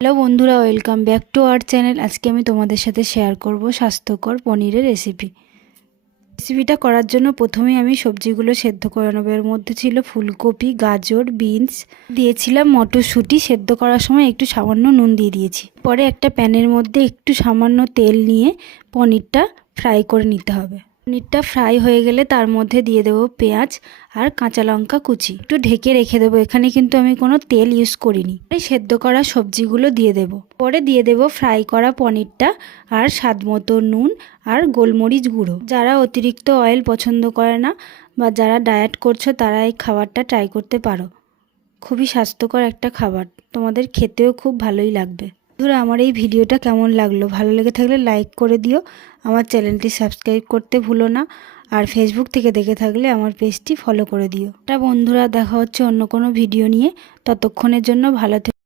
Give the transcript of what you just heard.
Hello বন্ধুরা, welcome back to our channel. আজকে আমি তোমাদের সাথে শেয়ার করব স্বাস্থ্যকর পনিরের রেসিপিটা করার জন্য প্রথমেই আমি সবজিগুলো সেদ্ধ করে নেবো। এর মধ্যে ছিল ফুলকপি, গাজর, বিনস, দিয়েছিলাম মটরশুঁটি। সেদ্ধ করার সময় একটু সামান্য নুন দিয়ে দিয়েছি। পরে একটা প্যানের মধ্যে একটু সামান্য তেল নিয়ে পনিরটা ফ্রাই করে নিতে হবে। পনিরটা ফ্রাই হয়ে গেলে তার মধ্যে দিয়ে দেবো পেঁয়াজ আর কাঁচা লঙ্কা কুচি। একটু ঢেকে রেখে দেবো। এখানে কিন্তু আমি কোনো তেল ইউজ করিনি। সেদ্ধ করা সবজিগুলো দিয়ে দেবো। পরে দিয়ে দেবো ফ্রাই করা পনিরটা আর স্বাদ মতো নুন আর গোলমরিচ গুঁড়ো। যারা অতিরিক্ত অয়েল পছন্দ করে না বা যারা ডায়েট করছো তারা এই খাবারটা ট্রাই করতে পারো। খুবই স্বাস্থ্যকর একটা খাবার, তোমাদের খেতেও খুব ভালোই লাগবে। বন্ধুরা, আমার এই ভিডিওটা কেমন লাগলো? ভালো লেগে থাকলে লাইক করে দিও। আমার চ্যানেলটি সাবস্ক্রাইব করতে ভুলো না। আর ফেসবুক থেকে দেখে থাকলে আমার পেজটি ফলো করে দিও। বন্ধুরা, দেখা হচ্ছে অন্য কোনো ভিডিও নিয়ে। ততক্ষণের জন্য ভালো থেকো।